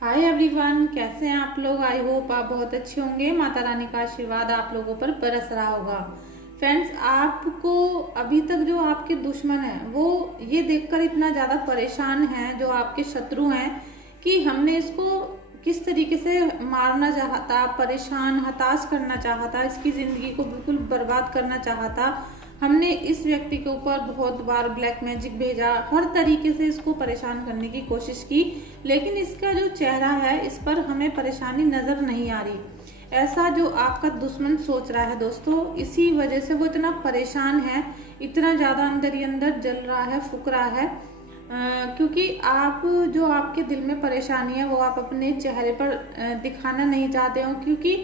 Hi everyone, कैसे हैं आप लोग। आई होप आप बहुत अच्छे होंगे। माता रानी का आशीर्वाद आप लोगों पर बरस रहा होगा। फ्रेंड्स, आपको अभी तक जो आपके दुश्मन हैं वो ये देखकर इतना ज़्यादा परेशान हैं, जो आपके शत्रु हैं, कि हमने इसको किस तरीके से मारना चाहता, परेशान हताश करना चाहता, इसकी ज़िंदगी को बिल्कुल बर्बाद करना चाहता। हमने इस व्यक्ति के ऊपर बहुत बार ब्लैक मैजिक भेजा, हर तरीके से इसको परेशान करने की कोशिश की, लेकिन इसका जो चेहरा है इस पर हमें परेशानी नजर नहीं आ रही। ऐसा जो आपका दुश्मन सोच रहा है दोस्तों, इसी वजह से वो इतना परेशान है, इतना ज़्यादा अंदर ही अंदर जल रहा है, फूक रहा है। क्योंकि आप जो आपके दिल में परेशानी है वो आप अपने चेहरे पर दिखाना नहीं चाहते हो, क्योंकि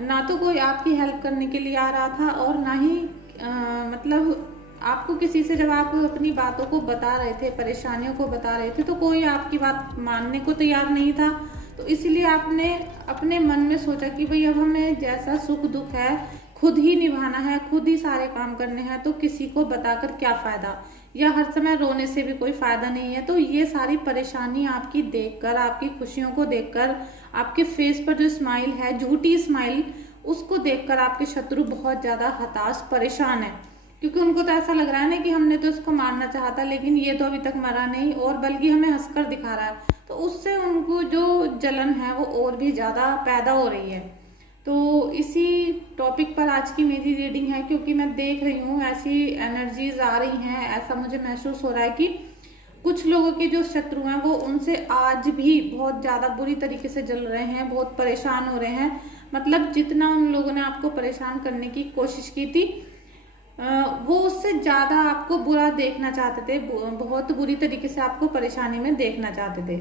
ना तो कोई आपकी हेल्प करने के लिए आ रहा था और ना ही मतलब आपको किसी से जब आप अपनी बातों को बता रहे थे, परेशानियों को बता रहे थे, तो कोई आपकी बात मानने को तैयार नहीं था। तो इसलिए आपने अपने मन में सोचा कि भाई अब हमें जैसा सुख दुख है खुद ही निभाना है, खुद ही सारे काम करने हैं, तो किसी को बताकर क्या फायदा, या हर समय रोने से भी कोई फायदा नहीं है। तो ये सारी परेशानी आपकी देखकर, आपकी खुशियों को देखकर, आपके फेस पर जो स्माइल है, झूठी स्माइल, उसको देखकर आपके शत्रु बहुत ज्यादा हताश, परेशान है। क्योंकि उनको तो ऐसा लग रहा है ना कि हमने तो इसको मारना चाहा था, लेकिन ये तो अभी तक मरा नहीं और बल्कि हमें हंसकर दिखा रहा है। तो उससे उनको जो जलन है वो और भी ज्यादा पैदा हो रही है। तो इसी टॉपिक पर आज की मेरी रीडिंग है, क्योंकि मैं देख रही हूँ ऐसी एनर्जीज आ रही हैं, ऐसा मुझे महसूस हो रहा है कि कुछ लोगों के जो शत्रु हैं वो उनसे आज भी बहुत ज्यादा बुरी तरीके से जल रहे हैं, बहुत परेशान हो रहे हैं। मतलब जितना उन लोगों ने आपको परेशान करने की कोशिश की थी, वो उससे ज्यादा आपको बुरा देखना चाहते थे, बहुत बुरी तरीके से आपको परेशानी में देखना चाहते थे।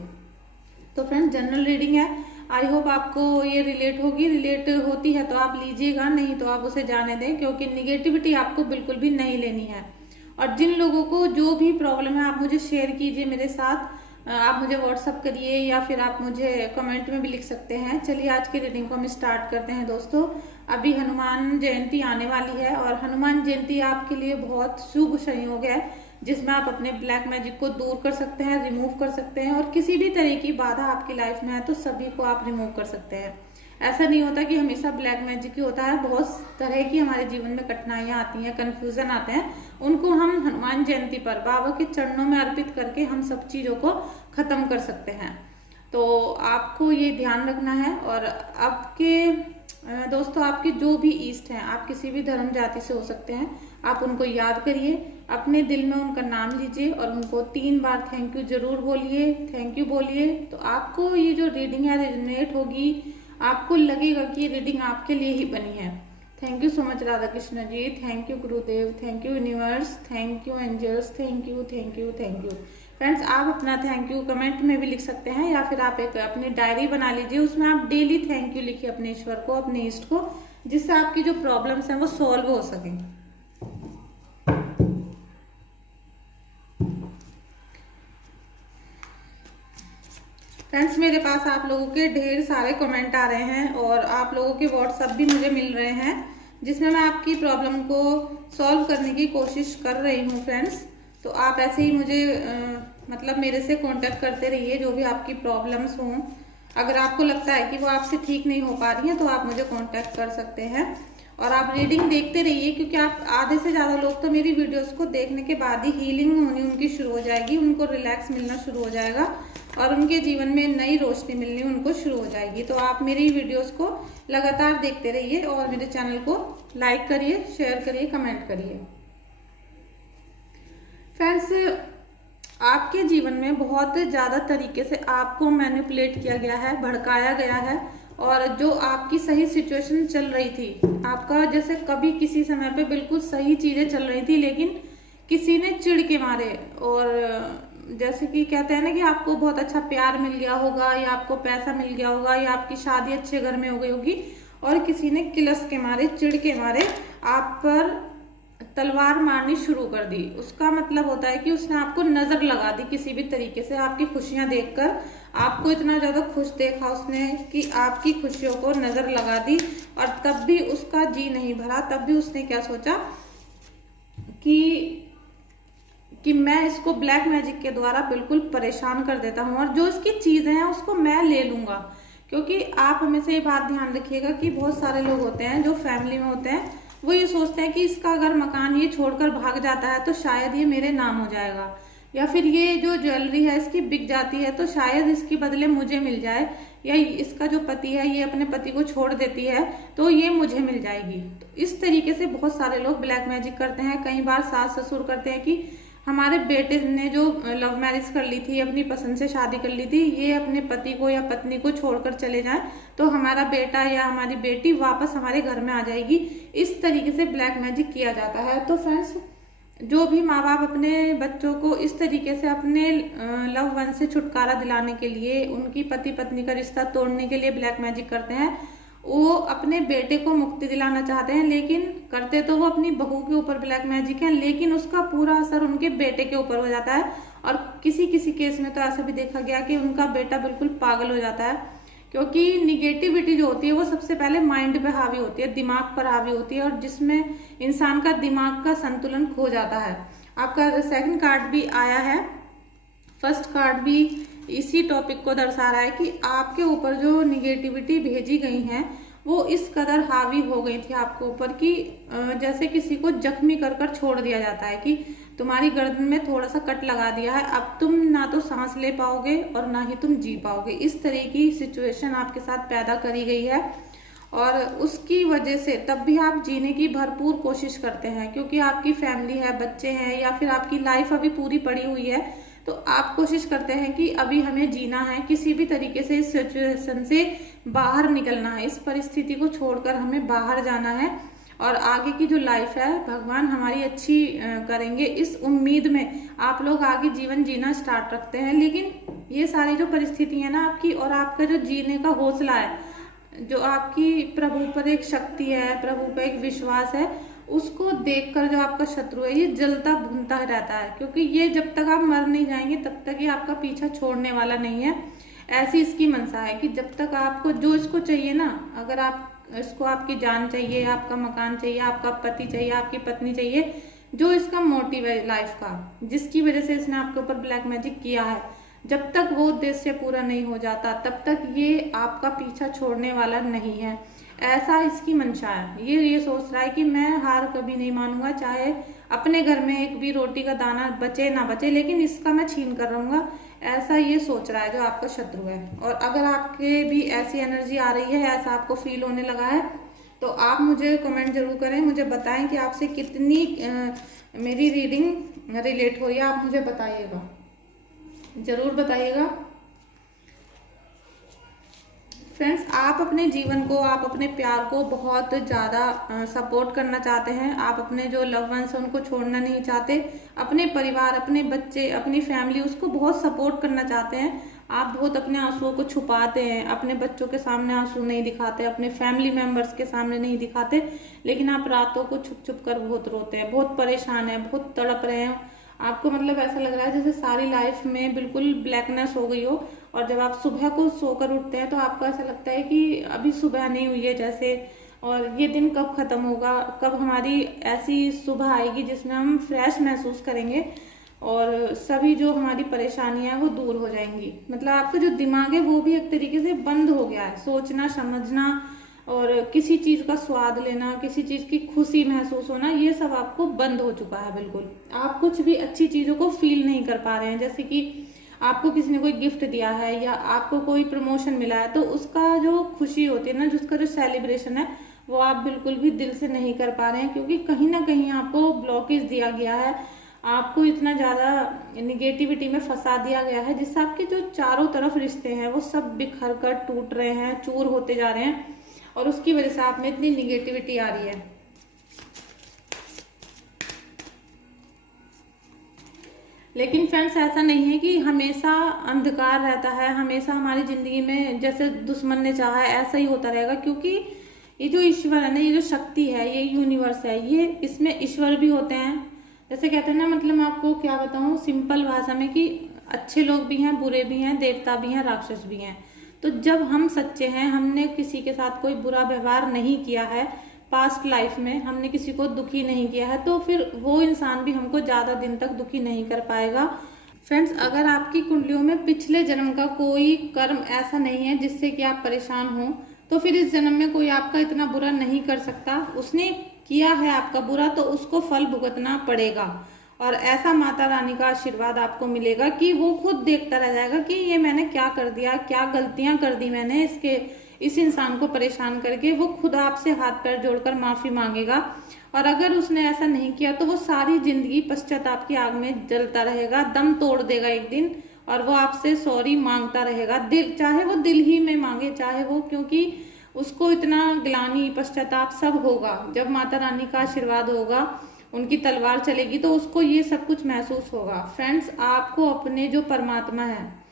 तो फ्रेंड्स, जनरल रीडिंग है, आई होप आपको ये रिलेट होगी। रिलेट होती है तो आप लीजिएगा, नहीं तो आप उसे जाने दें, क्योंकि निगेटिविटी आपको बिल्कुल भी नहीं लेनी है। और जिन लोगों को जो भी प्रॉब्लम है आप मुझे शेयर कीजिए मेरे साथ, आप मुझे व्हाट्सअप करिए या फिर आप मुझे कमेंट में भी लिख सकते हैं। चलिए आज की रीडिंग को हम स्टार्ट करते हैं दोस्तों। अभी हनुमान जयंती आने वाली है और हनुमान जयंती आपके लिए बहुत शुभ संयोग है, जिसमें आप अपने ब्लैक मैजिक को दूर कर सकते हैं, रिमूव कर सकते हैं, और किसी भी तरह की बाधा आपकी लाइफ में है तो सभी को आप रिमूव कर सकते हैं। ऐसा नहीं होता कि हमेशा ब्लैक मैजिक ही होता है, बहुत तरह की हमारे जीवन में कठिनाइयां आती हैं, कंफ्यूजन आते हैं, उनको हम हनुमान जयंती पर बाबा के चरणों में अर्पित करके हम सब चीजों को खत्म कर सकते हैं। तो आपको ये ध्यान रखना है। और आपके दोस्तों, आपके जो भी ईष्ट हैं, आप किसी भी धर्म जाति से हो सकते हैं, आप उनको याद करिए, अपने दिल में उनका नाम लीजिए और उनको 3 बार थैंक यू जरूर बोलिए, थैंक यू बोलिए। तो आपको ये जो रीडिंग है रेजोनेट होगी, आपको लगेगा कि ये रीडिंग आपके लिए ही बनी है। Thank you so much Radha Krishna ji, thank you गुरुदेव, thank you universe, thank you angels, thank you thank you thank you. Friends, आप अपना थैंक यू कमेंट में भी लिख सकते हैं, या फिर आप एक अपनी डायरी बना लीजिए, उसमें आप डेली थैंक यू लिखिए अपने ईश्वर को, अपने इष्ट को, जिससे आपकी जो प्रॉब्लम्स हैं वो सॉल्व हो सकें। फ्रेंड्स, मेरे पास आप लोगों के ढेर सारे कमेंट आ रहे हैं और आप लोगों के व्हाट्सएप भी मुझे मिल रहे हैं, जिसमें मैं आपकी प्रॉब्लम को सॉल्व करने की कोशिश कर रही हूँ। फ्रेंड्स, तो आप ऐसे ही मुझे मतलब मेरे से कांटेक्ट करते रहिए, जो भी आपकी प्रॉब्लम्स हों। अगर आपको लगता है कि वो आपसे ठीक नहीं हो पा रही हैं तो आप मुझे कांटेक्ट कर सकते हैं। और आप रीडिंग देखते रहिए, क्योंकि आप आधे से ज़्यादा लोग तो मेरी वीडियोस को देखने के बाद ही हीलिंग होनी उनकी शुरू हो जाएगी, उनको रिलैक्स मिलना शुरू हो जाएगा और उनके जीवन में नई रोशनी मिलनी उनको शुरू हो जाएगी। तो आप मेरी वीडियोस को लगातार देखते रहिए और मेरे चैनल को लाइक करिए, शेयर करिए, कमेंट करिए। फ्रेंड्स, आपके जीवन में बहुत ज़्यादा तरीके से आपको मैनिपुलेट किया गया है, भड़काया गया है, और जो आपकी सही सिचुएशन चल रही थी, आपका जैसे कभी किसी समय पे बिल्कुल सही चीज़ें चल रही थी, लेकिन किसी ने चिढ़ के मारे, और जैसे कि कहते हैं ना कि आपको बहुत अच्छा प्यार मिल गया होगा, या आपको पैसा मिल गया होगा, या आपकी शादी अच्छे घर में हो गई होगी, और किसी ने किलस के मारे, चिढ़ के मारे आप पर तलवार मारनी शुरू कर दी। उसका मतलब होता है कि उसने आपको नजर लगा दी किसी भी तरीके से, आपकी खुशियां देखकर आपको इतना ज्यादा खुश देखा उसने कि आपकी खुशियों को नजर लगा दी, और तब भी उसका जी नहीं भरा। तब भी उसने क्या सोचा कि कि मैं इसको ब्लैक मैजिक के द्वारा बिल्कुल परेशान कर देता हूँ और जो इसकी चीजें हैं उसको मैं ले लूंगा। क्योंकि आप हमेशा ये बात ध्यान रखिएगा कि बहुत सारे लोग होते हैं जो फैमिली में होते हैं, वो ये सोचते हैं कि इसका अगर मकान ये छोड़कर भाग जाता है तो शायद ये मेरे नाम हो जाएगा, या फिर ये जो ज्वेलरी है इसकी बिक जाती है तो शायद इसके बदले मुझे मिल जाए, या इसका जो पति है ये अपने पति को छोड़ देती है तो ये मुझे मिल जाएगी। तो इस तरीके से बहुत सारे लोग ब्लैक मैजिक करते हैं। कई बार सास ससुर करते हैं कि हमारे बेटे ने जो लव मैरिज कर ली थी, अपनी पसंद से शादी कर ली थी, ये अपने पति को या पत्नी को छोड़कर चले जाए तो हमारा बेटा या हमारी बेटी वापस हमारे घर में आ जाएगी। इस तरीके से ब्लैक मैजिक किया जाता है। तो फ्रेंड्स, जो भी माँ बाप अपने बच्चों को इस तरीके से अपने लव वन से छुटकारा दिलाने के लिए, उनकी पति पत्नी का रिश्ता तोड़ने के लिए ब्लैक मैजिक करते हैं, वो अपने बेटे को मुक्ति दिलाना चाहते हैं, लेकिन करते तो वो अपनी बहू के ऊपर ब्लैक मैजिक है, लेकिन उसका पूरा असर उनके बेटे के ऊपर हो जाता है। और किसी किसी केस में तो ऐसा भी देखा गया कि उनका बेटा बिल्कुल पागल हो जाता है, क्योंकि निगेटिविटी जो होती है वो सबसे पहले माइंड पे हावी होती है, दिमाग पर हावी होती है, और जिसमें इंसान का दिमाग का संतुलन खो जाता है। आपका सेकंड कार्ड भी आया है, फर्स्ट कार्ड भी इसी टॉपिक को दर्शा रहा है कि आपके ऊपर जो निगेटिविटी भेजी गई है वो इस कदर हावी हो गई थी आपके ऊपर कि जैसे किसी को जख्मी कर कर छोड़ दिया जाता है कि तुम्हारी गर्दन में थोड़ा सा कट लगा दिया है, अब तुम ना तो सांस ले पाओगे और ना ही तुम जी पाओगे। इस तरह की सिचुएशन आपके साथ पैदा करी गई है और उसकी वजह से तब भी आप जीने की भरपूर कोशिश करते हैं, क्योंकि आपकी फैमिली है, बच्चे हैं, या फिर आपकी लाइफ अभी पूरी पड़ी हुई है, तो आप कोशिश करते हैं कि अभी हमें जीना है, किसी भी तरीके से इस सिचुएशन से बाहर निकलना है, इस परिस्थिति को छोड़कर हमें बाहर जाना है और आगे की जो लाइफ है भगवान हमारी अच्छी करेंगे, इस उम्मीद में आप लोग आगे जीवन जीना स्टार्ट रखते हैं। लेकिन ये सारी जो परिस्थिति है ना आपकी, और आपका जो जीने का हौसला है, जो आपकी प्रभु पर एक शक्ति है, प्रभु पर एक विश्वास है, उसको देखकर जो आपका शत्रु है ये जलता भूनता रहता है, क्योंकि ये जब तक आप मर नहीं जाएंगे तब तक ये आपका पीछा छोड़ने वाला नहीं है। ऐसी इसकी मनसा है कि जब तक आपको जो इसको चाहिए ना, अगर आप इसको आपकी जान चाहिए, आपका मकान चाहिए, आपका पति चाहिए, आपकी पत्नी चाहिए, जो इसका मोटिव है लाइफ का, जिसकी वजह से इसने आपके ऊपर ब्लैक मैजिक किया है, जब तक वो उद्देश्य पूरा नहीं हो जाता तब तक ये आपका पीछा छोड़ने वाला नहीं है। ऐसा इसकी मंशा है। ये सोच रहा है कि मैं हार कभी नहीं मानूंगा, चाहे अपने घर में एक भी रोटी का दाना बचे ना बचे, लेकिन इसका मैं छीन कर रहूंगा। ऐसा ये सोच रहा है जो आपका शत्रु है। और अगर आपके भी ऐसी एनर्जी आ रही है, ऐसा आपको फील होने लगा है, तो आप मुझे कमेंट जरूर करें, मुझे बताएं कि आपसे कितनी मेरी रीडिंग रिलेट हो रही है। आप मुझे बताइएगा, जरूर बताइएगा। फ्रेंड्स, आप अपने जीवन को, आप अपने प्यार को बहुत ज़्यादा सपोर्ट करना चाहते हैं। आप अपने जो लव वंस हैं उनको छोड़ना नहीं चाहते, अपने परिवार, अपने बच्चे, अपनी फैमिली, उसको बहुत सपोर्ट करना चाहते हैं। आप बहुत अपने आंसुओं को छुपाते हैं, अपने बच्चों के सामने आंसू नहीं दिखाते, अपने फैमिली मेम्बर्स के सामने नहीं दिखाते, लेकिन आप रातों को छुप छुप कर बहुत रोते हैं, बहुत परेशान हैं, बहुत तड़प रहे हैं। आपको मतलब ऐसा लग रहा है जैसे सारी लाइफ में बिल्कुल ब्लैकनेस हो गई हो, और जब आप सुबह को सोकर उठते हैं तो आपको ऐसा लगता है कि अभी सुबह नहीं हुई है जैसे, और ये दिन कब खत्म होगा, कब हमारी ऐसी सुबह आएगी जिसमें हम फ्रेश महसूस करेंगे और सभी जो हमारी परेशानियां हैं वो दूर हो जाएंगी। मतलब आपका जो दिमाग है वो भी एक तरीके से बंद हो गया है, सोचना, समझना और किसी चीज का स्वाद लेना, किसी चीज की खुशी महसूस होना, ये सब आपको बंद हो चुका है। बिल्कुल आप कुछ भी अच्छी चीजों को फील नहीं कर पा रहे हैं। जैसे कि आपको किसी ने कोई गिफ्ट दिया है या आपको कोई प्रमोशन मिला है, तो उसका जो खुशी होती है ना, जिसका जो सेलिब्रेशन है, वो आप बिल्कुल भी दिल से नहीं कर पा रहे हैं, क्योंकि कहीं ना कहीं आपको ब्लॉकेज दिया गया है, आपको इतना ज्यादा निगेटिविटी में फंसा दिया गया है, जिससे आपके जो चारों तरफ रिश्ते हैं वो सब बिखर कर टूट रहे हैं, चूर होते जा रहे हैं, और उसकी वजह से आप में इतनी निगेटिविटी आ रही है। लेकिन फ्रेंड्स, ऐसा नहीं है कि हमेशा अंधकार रहता है, हमेशा हमारी जिंदगी में जैसे दुश्मन ने चाहा है ऐसा ही होता रहेगा, क्योंकि ये जो ईश्वर है ना, ये जो शक्ति है, ये यूनिवर्स है, ये इसमें ईश्वर भी होते हैं। जैसे कहते हैं ना, मतलब मैं आपको क्या बताऊं सिंपल भाषा में, कि अच्छे लोग भी हैं, बुरे भी हैं, देवता भी हैं, राक्षस भी हैं। तो जब हम सच्चे हैं, हमने किसी के साथ कोई बुरा व्यवहार नहीं किया है, पास्ट लाइफ में हमने किसी को दुखी नहीं किया है, तो फिर वो इंसान भी हमको ज़्यादा दिन तक दुखी नहीं कर पाएगा। फ्रेंड्स, अगर आपकी कुंडलियों में पिछले जन्म का कोई कर्म ऐसा नहीं है जिससे कि आप परेशान हो, तो फिर इस जन्म में कोई आपका इतना बुरा नहीं कर सकता। उसने किया है आपका बुरा तो उसको फल भुगतना पड़ेगा, और ऐसा माता रानी का आशीर्वाद आपको मिलेगा कि वो खुद देखता रह जाएगा कि ये मैंने क्या कर दिया, क्या गलतियां कर दी मैंने इस इंसान को परेशान करके। वो खुद आपसे हाथ पैर जोड़कर माफी मांगेगा, और अगर उसने ऐसा नहीं किया तो वो सारी जिंदगी पश्चाताप की आग में जलता रहेगा, दम तोड़ देगा एक दिन, और वो आपसे सॉरी मांगता रहेगा। चाहे वो दिल ही में मांगे, चाहे वो, क्योंकि उसको इतना ग्लानि पश्चाताप सब होगा। जब माता रानी का आशीर्वाद होगा, उनकी तलवार चलेगी, तो उसको ये सब कुछ महसूस होगा। फ्रेंड्स, आपको अपने जो परमात्मा है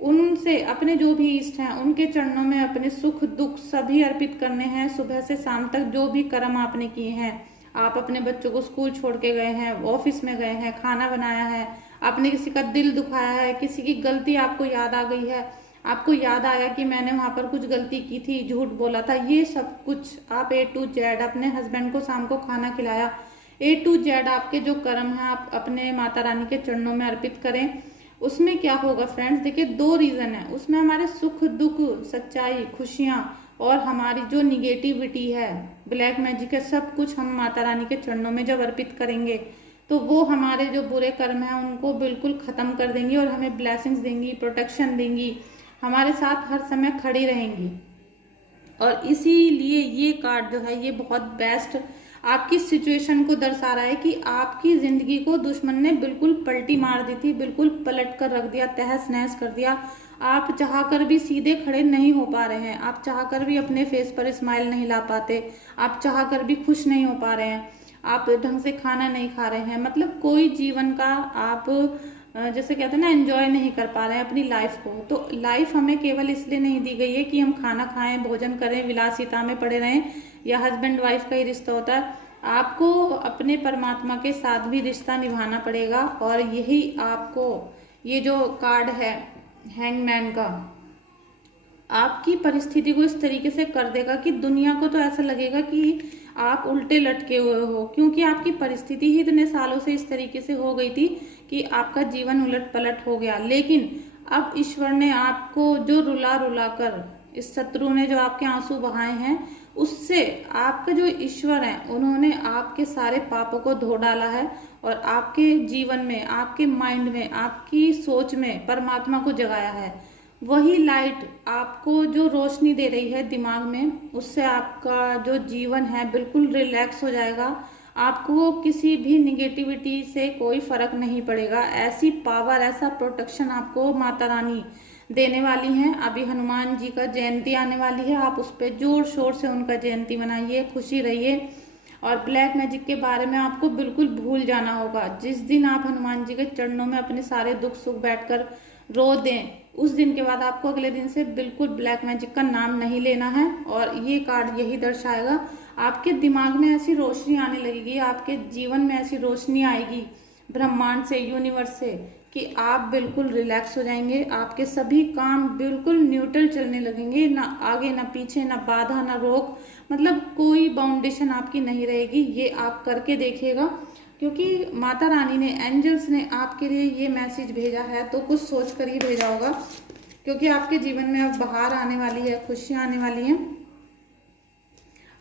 उनसे, अपने जो भी इष्ट हैं उनके चरणों में अपने सुख दुख सभी अर्पित करने हैं। सुबह से शाम तक जो भी कर्म आपने किए हैं, आप अपने बच्चों को स्कूल छोड़ के गए हैं, ऑफिस में गए हैं, खाना बनाया है, आपने किसी का दिल दुखाया है, किसी की गलती आपको याद आ गई है, आपको याद आया कि मैंने वहां पर कुछ गलती की थी, झूठ बोला था, ये सब कुछ आप A to Z, अपने हस्बैंड को शाम को खाना खिलाया, A to Z आपके जो कर्म है आप अपने माता रानी के चरणों में अर्पित करें। उसमें क्या होगा फ्रेंड्स, देखिए 2 रीजन है उसमें, हमारे सुख दुख, सच्चाई, खुशियां, और हमारी जो निगेटिविटी है, ब्लैक मैजिक है, सब कुछ हम माता रानी के चरणों में जब अर्पित करेंगे तो वो हमारे जो बुरे कर्म है उनको बिल्कुल खत्म कर देंगी, और हमें ब्लेसिंग्स देंगी, प्रोटेक्शन देंगी, हमारे साथ हर समय खड़ी रहेंगी। और इसीलिए ये कार्ड जो है ये बहुत बेस्ट आपकी सिचुएशन को दर्शा रहा है कि आपकी जिंदगी को दुश्मन ने बिल्कुल पलटी मार दी थी, बिल्कुल पलट कर रख दिया, तहस नहस कर दिया। आप चाहकर भी सीधे खड़े नहीं हो पा रहे हैं, आप चाहकर भी अपने फेस पर स्माइल नहीं ला पाते, आप चाहकर भी खुश नहीं हो पा रहे हैं, आप ढंग से खाना नहीं खा रहे हैं, मतलब कोई जीवन का आप जैसे कहते हैं ना एंजॉय नहीं कर पा रहे हैं अपनी लाइफ को। तो लाइफ हमें केवल इसलिए नहीं दी गई है कि हम खाना खाएं, भोजन करें, विलासिता में पड़े रहें, या हस्बैंड वाइफ का ही रिश्ता होता है। आपको अपने परमात्मा के साथ भी रिश्ता निभाना पड़ेगा, और यही आपको ये जो कार्ड है हैंगमैन का आपकी परिस्थिति को इस तरीके से कर देगा कि दुनिया को तो ऐसा लगेगा कि आप उल्टे लटके हुए हो, क्योंकि आपकी परिस्थिति ही इतने सालों से इस तरीके से हो गई थी कि आपका जीवन उलट पलट हो गया। लेकिन अब ईश्वर ने आपको जो रुला रुला कर, इस शत्रु ने जो आपके आंसू बहाए हैं, उससे आपका जो ईश्वर है उन्होंने आपके सारे पापों को धो डाला है, और आपके जीवन में, आपके माइंड में, आपकी सोच में परमात्मा को जगाया है। वही लाइट आपको जो रोशनी दे रही है दिमाग में, उससे आपका जो जीवन है बिल्कुल रिलैक्स हो जाएगा। आपको किसी भी निगेटिविटी से कोई फर्क नहीं पड़ेगा। ऐसी पावर, ऐसा प्रोटेक्शन आपको माता रानी देने वाली हैं। अभी हनुमान जी का जयंती आने वाली है, आप उस पर जोर शोर से उनका जयंती मनाइए, खुशी रहिए। और ब्लैक मैजिक के बारे में आपको बिल्कुल भूल जाना होगा। जिस दिन आप हनुमान जी के चरणों में अपने सारे दुख सुख बैठकर रो दें, उस दिन के बाद आपको अगले दिन से बिल्कुल ब्लैक मैजिक का नाम नहीं लेना है। और ये कार्ड यही दर्शाएगा, आपके दिमाग में ऐसी रोशनी आने लगेगी, आपके जीवन में ऐसी रोशनी आएगी ब्रह्मांड से, यूनिवर्स से, कि आप बिल्कुल रिलैक्स हो जाएंगे। आपके सभी काम बिल्कुल न्यूट्रल चलने लगेंगे, ना आगे ना पीछे, ना बाधा ना रोक, मतलब कोई बाउंडेशन आपकी नहीं रहेगी। ये आप करके देखिएगा, क्योंकि माता रानी ने, एंजल्स ने आपके लिए ये मैसेज भेजा है तो कुछ सोच कर ही भेजा होगा, क्योंकि आपके जीवन में अब बाहर आने वाली है, खुशियां आने वाली हैं।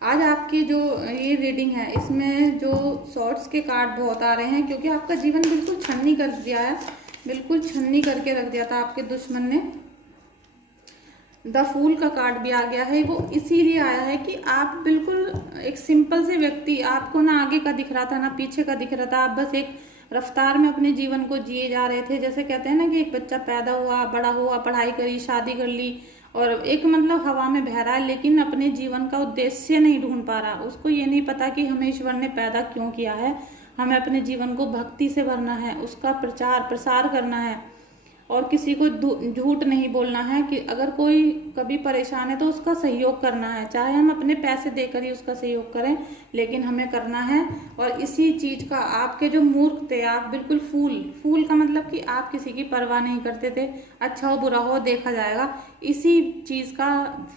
आज आपकी जो ये रीडिंग है इसमें जो शॉर्ट्स के कार्ड बहुत आ रहे हैं, क्योंकि आपका जीवन बिल्कुल छन्नी कर दिया है, बिल्कुल छन्नी करके रख दिया था आपके दुश्मन ने। द फूल का कार्ड भी आ गया है, वो इसीलिए आया है कि आप बिल्कुल एक सिंपल से व्यक्ति, आपको ना आगे का दिख रहा था ना पीछे का दिख रहा था, आप बस एक रफ्तार में अपने जीवन को जिए जा रहे थे। जैसे कहते हैं ना कि एक बच्चा पैदा हुआ, बड़ा हुआ, पढ़ाई करी, शादी कर ली, और एक मतलब हवा में बह रहा है, लेकिन अपने जीवन का उद्देश्य नहीं ढूंढ पा रहा। उसको ये नहीं पता कि हमें ईश्वर ने पैदा क्यों किया है, हमें अपने जीवन को भक्ति से भरना है, उसका प्रचार प्रसार करना है। और किसी को झूठ नहीं बोलना है कि अगर कोई कभी परेशान है तो उसका सहयोग करना है, चाहे हम अपने पैसे देकर ही उसका सहयोग करें, लेकिन हमें करना है। और इसी चीज का आपके जो मूर्ख थे, आप बिल्कुल फूल का मतलब कि आप किसी की परवाह नहीं करते थे, अच्छा हो बुरा हो देखा जाएगा। इसी चीज का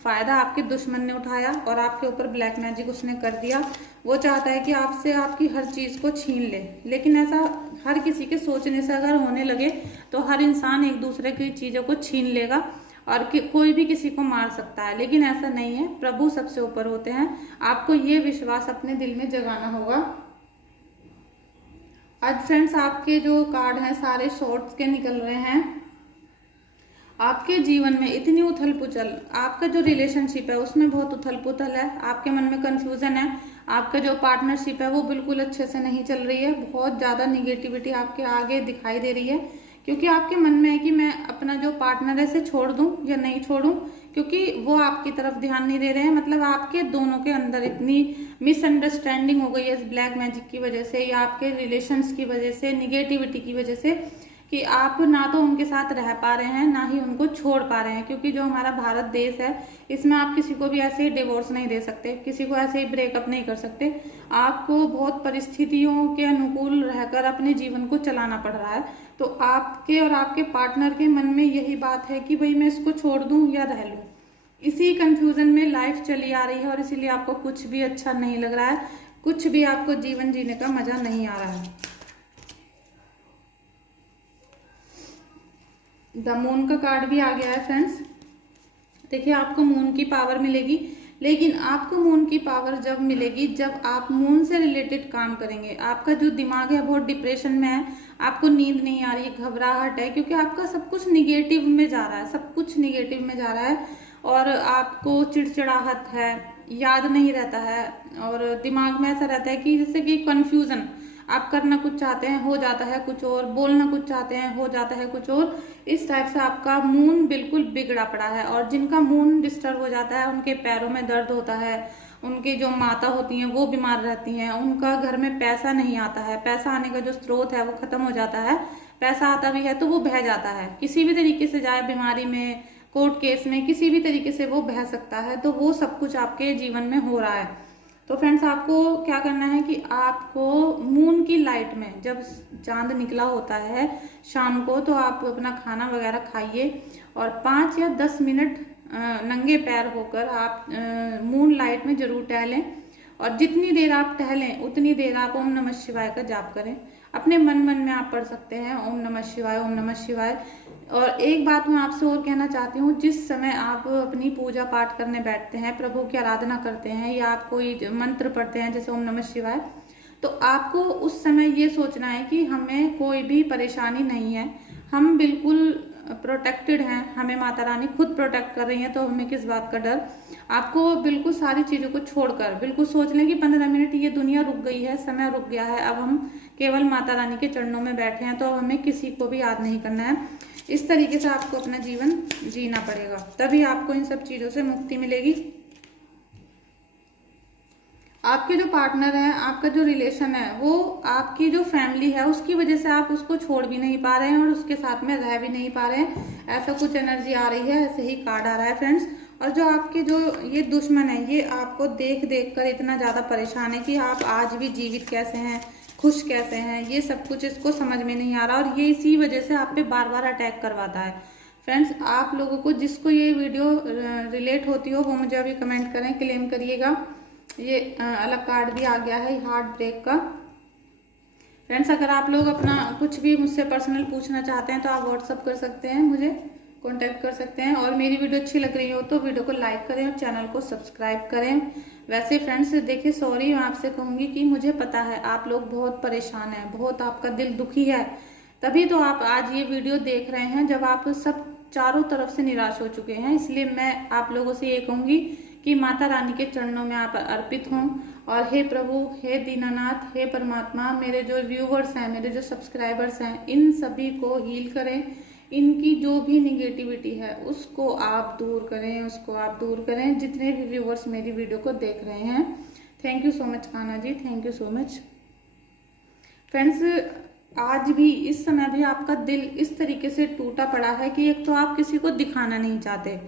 फायदा आपके दुश्मन ने उठाया और आपके ऊपर ब्लैक मैजिक उसने कर दिया। वो चाहता है कि आपसे आपकी हर चीज को छीन ले, लेकिन ऐसा हर किसी के सोचने से अगर होने लगे तो हर इंसान एक दूसरे की चीजों को छीन लेगा और कोई भी किसी को मार सकता है, लेकिन ऐसा नहीं है। प्रभु सबसे ऊपर होते हैं। आपको ये विश्वास अपने दिल में जगाना होगा। आज फ्रेंड्स आपके जो कार्ड हैं सारे शॉर्ट्स के निकल रहे हैं। आपके जीवन में इतनी उथल पुथल, आपका जो रिलेशनशिप है उसमें बहुत उथल पुथल है, आपके मन में कंफ्यूजन है, आपका जो पार्टनरशिप है वो बिल्कुल अच्छे से नहीं चल रही है, बहुत ज्यादा निगेटिविटी आपके आगे दिखाई दे रही है, क्योंकि आपके मन में है कि मैं अपना जो पार्टनर है इसे छोड़ दूं या नहीं छोड़ूं, क्योंकि वो आपकी तरफ ध्यान नहीं दे रहे हैं। मतलब आपके दोनों के अंदर इतनी मिसअंडरस्टैंडिंग हो गई है इस ब्लैक मैजिक की वजह से या आपके रिलेशंस की वजह से, निगेटिविटी की वजह से, कि आप ना तो उनके साथ रह पा रहे हैं ना ही उनको छोड़ पा रहे हैं। क्योंकि जो हमारा भारत देश है इसमें आप किसी को भी ऐसे ही डिवोर्स नहीं दे सकते, किसी को ऐसे ही ब्रेकअप नहीं कर सकते। आपको बहुत परिस्थितियों के अनुकूल रहकर अपने जीवन को चलाना पड़ रहा है। तो आपके और आपके पार्टनर के मन में यही बात है कि भाई मैं इसको छोड़ दूं या रह लूं। इसी कंफ्यूजन में लाइफ चली आ रही है और इसीलिए आपको कुछ भी अच्छा नहीं लग रहा है, कुछ भी आपको जीवन जीने का मजा नहीं आ रहा है। द मून का कार्ड भी आ गया है फ्रेंड्स। देखिए आपको मून की पावर मिलेगी, लेकिन आपको मून की पावर जब मिलेगी जब आप मून से रिलेटेड काम करेंगे। आपका जो दिमाग है बहुत डिप्रेशन में है, आपको नींद नहीं आ रही, घबराहट है, क्योंकि आपका सब कुछ निगेटिव में जा रहा है, सब कुछ निगेटिव में जा रहा है और आपको चिड़चिड़ाहट है, याद नहीं रहता है और दिमाग में ऐसा रहता है कि जैसे कि कंफ्यूजन, आप करना कुछ चाहते हैं हो जाता है कुछ और, बोलना कुछ चाहते हैं हो जाता है कुछ और। इस टाइप से आपका मून बिल्कुल बिगड़ा पड़ा है। और जिनका मून डिस्टर्ब हो जाता है उनके पैरों में दर्द होता है, उनकी जो माता होती हैं वो बीमार रहती हैं, उनका घर में पैसा नहीं आता है, पैसा आने का जो स्रोत है वो खत्म हो जाता है, पैसा आता भी है तो वो बह जाता है, किसी भी तरीके से जाए, बीमारी में, कोर्ट केस में, किसी भी तरीके से वो बह सकता है। तो वो सब कुछ आपके जीवन में हो रहा है। तो फ्रेंड्स आपको क्या करना है कि आपको मून की लाइट में, जब चांद निकला होता है शाम को, तो आप अपना खाना वगैरह खाइए और 5 या 10 मिनट नंगे पैर होकर आप मून लाइट में जरूर टहलें। और जितनी देर आप टहलें उतनी देर आप ओम नमः शिवाय का जाप करें। अपने मन में आप पढ़ सकते हैं ओम नमः शिवाय, ओम नमः शिवाय। और एक बात मैं आपसे और कहना चाहती हूँ, जिस समय आप अपनी पूजा पाठ करने बैठते हैं, प्रभु की आराधना करते हैं या आप कोई मंत्र पढ़ते हैं जैसे ओम नमः शिवाय, तो आपको उस समय ये सोचना है कि हमें कोई भी परेशानी नहीं है, हम बिल्कुल प्रोटेक्टेड हैं, हमें माता रानी खुद प्रोटेक्ट कर रही है, तो हमें किस बात का डर। आपको बिल्कुल सारी चीजों को छोड़कर बिल्कुल सोच लें कि 15 मिनट ये दुनिया रुक गई है, समय रुक गया है, अब हम केवल माता रानी के चरणों में बैठे हैं, तो अब हमें किसी को भी याद नहीं करना है। इस तरीके से आपको अपना जीवन जीना पड़ेगा, तभी आपको इन सब चीजों से मुक्ति मिलेगी। आपके जो पार्टनर है, आपका जो रिलेशन है, वो आपकी जो फैमिली है उसकी वजह से आप उसको छोड़ भी नहीं पा रहे हैं और उसके साथ में रह भी नहीं पा रहे हैं, ऐसा कुछ एनर्जी आ रही है, ऐसे ही कार्ड आ रहा है फ्रेंड्स। और जो आपके जो ये दुश्मन है, ये आपको देख देख कर इतना ज्यादा परेशान है कि आप आज भी जीवित कैसे हैं, खुश कैसे हैं, ये सब कुछ इसको समझ में नहीं आ रहा और ये इसी वजह से आप पे बार बार अटैक करवाता है। फ्रेंड्स आप लोगों को जिसको ये वीडियो रिलेट होती हो वो मुझे अभी कमेंट करें, क्लेम करिएगा। ये अलग कार्ड भी आ गया है हार्ट ब्रेक का। फ्रेंड्स अगर आप लोग अपना कुछ भी मुझसे पर्सनल पूछना चाहते हैं तो आप व्हाट्सअप कर सकते हैं, मुझे कांटेक्ट कर सकते हैं। और मेरी वीडियो अच्छी लग रही हो तो वीडियो को लाइक करें और चैनल को सब्सक्राइब करें। वैसे फ्रेंड्स देखिए, सॉरी मैं आपसे कहूंगी कि मुझे पता है आप लोग बहुत परेशान हैं, बहुत आपका दिल दुखी है, तभी तो आप आज ये वीडियो देख रहे हैं जब आप सब चारों तरफ से निराश हो चुके हैं। इसलिए मैं आप लोगों से ये कहूंगी कि माता रानी के चरणों में आप अर्पित हों और हे प्रभु, हे दीनानाथ, हे परमात्मा, मेरे जो व्यूवर्स हैं, मेरे जो सब्सक्राइबर्स हैं, इन सभी को हील करें, इनकी जो भी निगेटिविटी है उसको आप दूर करें, उसको आप दूर करें। जितने भी व्यूवर्स मेरी वीडियो को देख रहे हैं, thank you so much Kanha ji, thank you so much. Friends आज भी इस समय भी आपका दिल इस तरीके से टूटा पड़ा है कि एक तो आप किसी को दिखाना नहीं चाहते,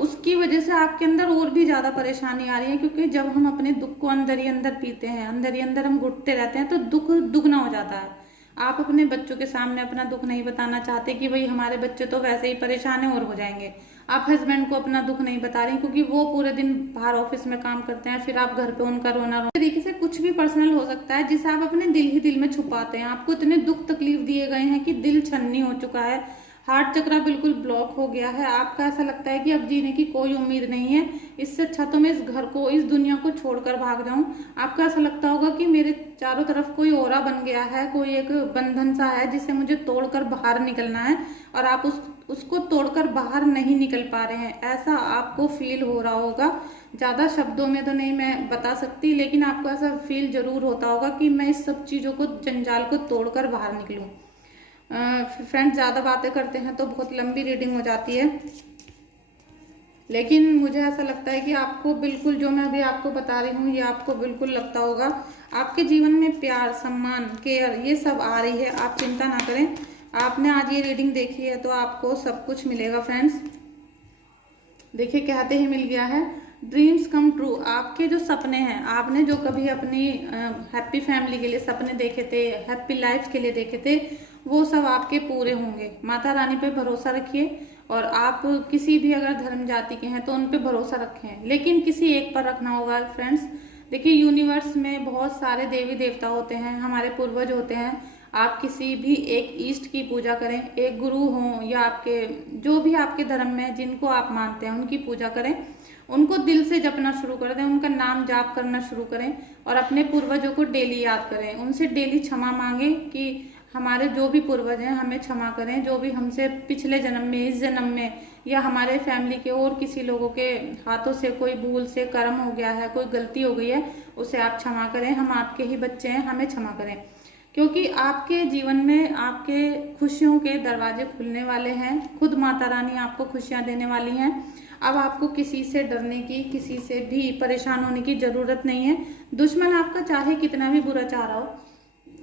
उसकी वजह से आपके अंदर और भी ज्यादा परेशानी आ रही है, क्योंकि जब हम अपने दुख को अंदर ही अंदर पीते हैं, अंदर ही अंदर हम घुटते रहते हैं, तो दुख दुगना हो जाता है। आप अपने बच्चों के सामने अपना दुख नहीं बताना चाहते कि भाई हमारे बच्चे तो वैसे ही परेशान है और हो जाएंगे। आप हस्बैंड को अपना दुख नहीं बता रहे क्योंकि वो पूरे दिन बाहर ऑफिस में काम करते हैं, फिर आप घर पे उनका रोना रो तरीके से कुछ भी पर्सनल हो सकता है जिसे आप अपने दिल ही दिल में छुपाते हैं। आपको इतने दुख तकलीफ दिए गए हैं कि दिल छन्नी हो चुका है, हार्ट चक्रा बिल्कुल ब्लॉक हो गया है। आपका ऐसा लगता है कि अब जीने की कोई उम्मीद नहीं है, इससे अच्छा तो मैं इस घर को, इस दुनिया को छोड़कर भाग जाऊं। आपको ऐसा लगता होगा कि मेरे चारों तरफ कोई ओरा बन गया है, कोई एक बंधन सा है जिसे मुझे तोड़कर बाहर निकलना है, और आप उसको तोड़कर बाहर नहीं निकल पा रहे हैं। ऐसा आपको फील हो रहा होगा। ज्यादा शब्दों में तो नहीं मैं बता सकती, लेकिन आपको ऐसा फील जरूर होता होगा कि मैं इस सब चीजों को, जंजाल को तोड़कर बाहर निकलूं। फ्रेंड्स, ज़्यादा बातें करते हैं तो बहुत लंबी रीडिंग हो जाती है, लेकिन मुझे ऐसा लगता है कि आपको बिल्कुल, जो मैं अभी आपको बता रही हूँ, ये आपको बिल्कुल लगता होगा। आपके जीवन में प्यार, सम्मान, केयर, ये सब आ रही है। आप चिंता ना करें, आपने आज ये रीडिंग देखी है तो आपको सब कुछ मिलेगा। फ्रेंड्स देखिए, कहते ही मिल गया है, ड्रीम्स कम ट्रू। आपके जो सपने हैं, आपने जो कभी अपनी हैप्पी फैमिली के लिए सपने देखे थे, हैप्पी लाइफ के लिए देखे थे, वो सब आपके पूरे होंगे। माता रानी पे भरोसा रखिए, और आप किसी भी अगर धर्म जाति के हैं तो उन पे भरोसा रखें, लेकिन किसी एक पर रखना होगा। फ्रेंड्स देखिए, यूनिवर्स में बहुत सारे देवी देवता होते हैं, हमारे पूर्वज होते हैं। आप किसी भी एक ईष्ट की पूजा करें, एक गुरु हो या आपके जो भी आपके धर्म में जिनको आप मानते हैं उनकी पूजा करें, उनको दिल से जपना शुरू कर दें, उनका नाम जाप करना शुरू करें, और अपने पूर्वजों को डेली याद करें, उनसे डेली क्षमा मांगे कि हमारे जो भी पूर्वज हैं हमें क्षमा करें, जो भी हमसे पिछले जन्म में, इस जन्म में, या हमारे फैमिली के और किसी लोगों के हाथों से कोई भूल से कर्म हो गया है, कोई गलती हो गई है, उसे आप क्षमा करें। हम आपके ही बच्चे हैं, हमें क्षमा करें, क्योंकि आपके जीवन में आपके खुशियों के दरवाजे खुलने वाले हैं। खुद माता रानी आपको खुशियां देने वाली हैं। अब आपको किसी से डरने की, किसी से भी परेशान होने की जरूरत नहीं है। दुश्मन आपका चाहे कितना भी बुरा चाह रहा हो,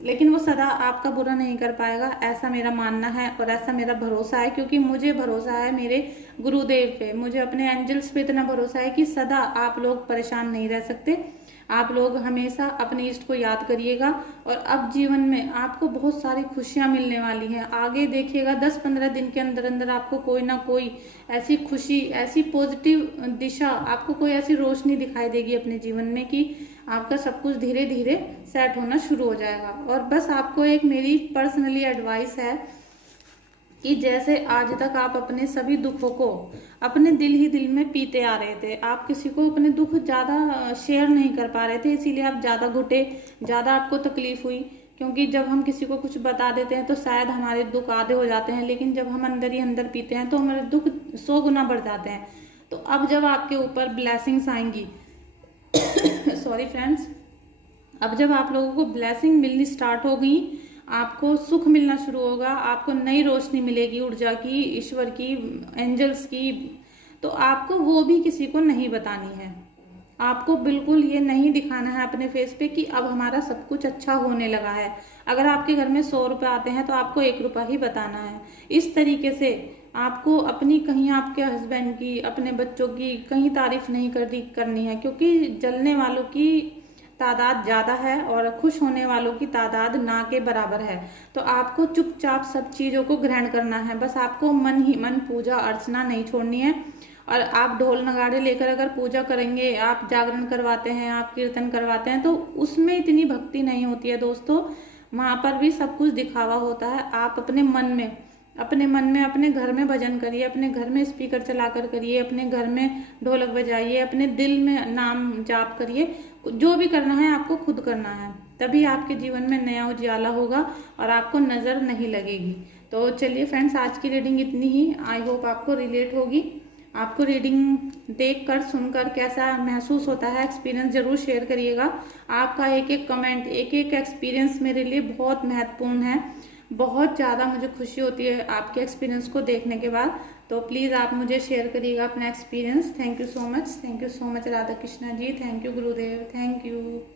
लेकिन वो सदा आपका बुरा नहीं कर पाएगा, ऐसा मेरा मानना है और ऐसा मेरा भरोसा है, क्योंकि मुझे भरोसा है मेरे गुरुदेव पे, मुझे अपने एंजल्स पे इतना भरोसा है कि सदा आप लोग परेशान नहीं रह सकते। आप लोग हमेशा अपने इष्ट को याद करिएगा, और अब जीवन में आपको बहुत सारी खुशियां मिलने वाली हैं। आगे देखिएगा, 10-15 दिन के अंदर अंदर आपको कोई ना कोई ऐसी खुशी, ऐसी पॉजिटिव दिशा, आपको कोई ऐसी रोशनी दिखाई देगी अपने जीवन में कि आपका सब कुछ धीरे धीरे सेट होना शुरू हो जाएगा। और बस आपको एक मेरी पर्सनली एडवाइस है कि जैसे आज तक आप अपने सभी दुखों को अपने दिल ही दिल में पीते आ रहे थे, आप किसी को अपने दुख ज्यादा शेयर नहीं कर पा रहे थे, इसीलिए आप ज्यादा घुटे, ज्यादा आपको तकलीफ हुई। क्योंकि जब हम किसी को कुछ बता देते हैं तो शायद हमारे दुख आधे हो जाते हैं, लेकिन जब हम अंदर ही अंदर पीते हैं तो हमारे दुख 100 गुना बढ़ जाते हैं। तो अब जब आपके ऊपर ब्लेसिंग्स आएंगी सॉरी फ्रेंड्स, अब जब आप लोगों को ब्लेसिंग मिलनी स्टार्ट हो गई, आपको सुख मिलना शुरू होगा, आपको नई रोशनी मिलेगी, ऊर्जा की, ईश्वर की, एंजल्स की, तो आपको वो भी किसी को नहीं बतानी है। आपको बिल्कुल ये नहीं दिखाना है अपने फेस पे कि अब हमारा सब कुछ अच्छा होने लगा है। अगर आपके घर में 100 रुपए आते हैं तो आपको 1 रुपया ही बताना है। इस तरीके से आपको अपनी, कहीं आपके हस्बैंड की, अपने बच्चों की कहीं तारीफ नहीं करनी है, क्योंकि जलने वालों की तादाद ज्यादा है और खुश होने वालों की तादाद ना के बराबर है। तो आपको चुपचाप सब चीजों को ग्रहण करना है। बस आपको मन ही मन पूजा अर्चना नहीं छोड़नी है। और आप ढोल नगाड़े लेकर अगर पूजा करेंगे, आप जागरण करवाते हैं, आप कीर्तन करवाते हैं, तो उसमें इतनी भक्ति नहीं होती है दोस्तों। वहां पर भी सब कुछ दिखावा होता है। आप अपने मन में, अपने घर में भजन करिए, अपने घर में स्पीकर चलाकर करिए, अपने घर में ढोलक बजाइए, अपने दिल में नाम जाप करिए। जो भी करना है आपको खुद करना है, तभी आपके जीवन में नया उजाला होगा और आपको नजर नहीं लगेगी। तो चलिए फ्रेंड्स, आज की रीडिंग इतनी ही। आई होप आपको रिलेट होगी। आपको रीडिंग देख कर, सुनकर कैसा महसूस होता है, एक्सपीरियंस जरूर शेयर करिएगा। आपका एक एक कमेंट, एक एक एक्सपीरियंस मेरे लिए बहुत महत्वपूर्ण है। बहुत ज़्यादा मुझे खुशी होती है आपके एक्सपीरियंस को देखने के बाद। तो प्लीज़ आप मुझे शेयर करिएगा अपना experience. Thank you so much Radha Krishna ji. Thank you गुरुदेव। Thank you.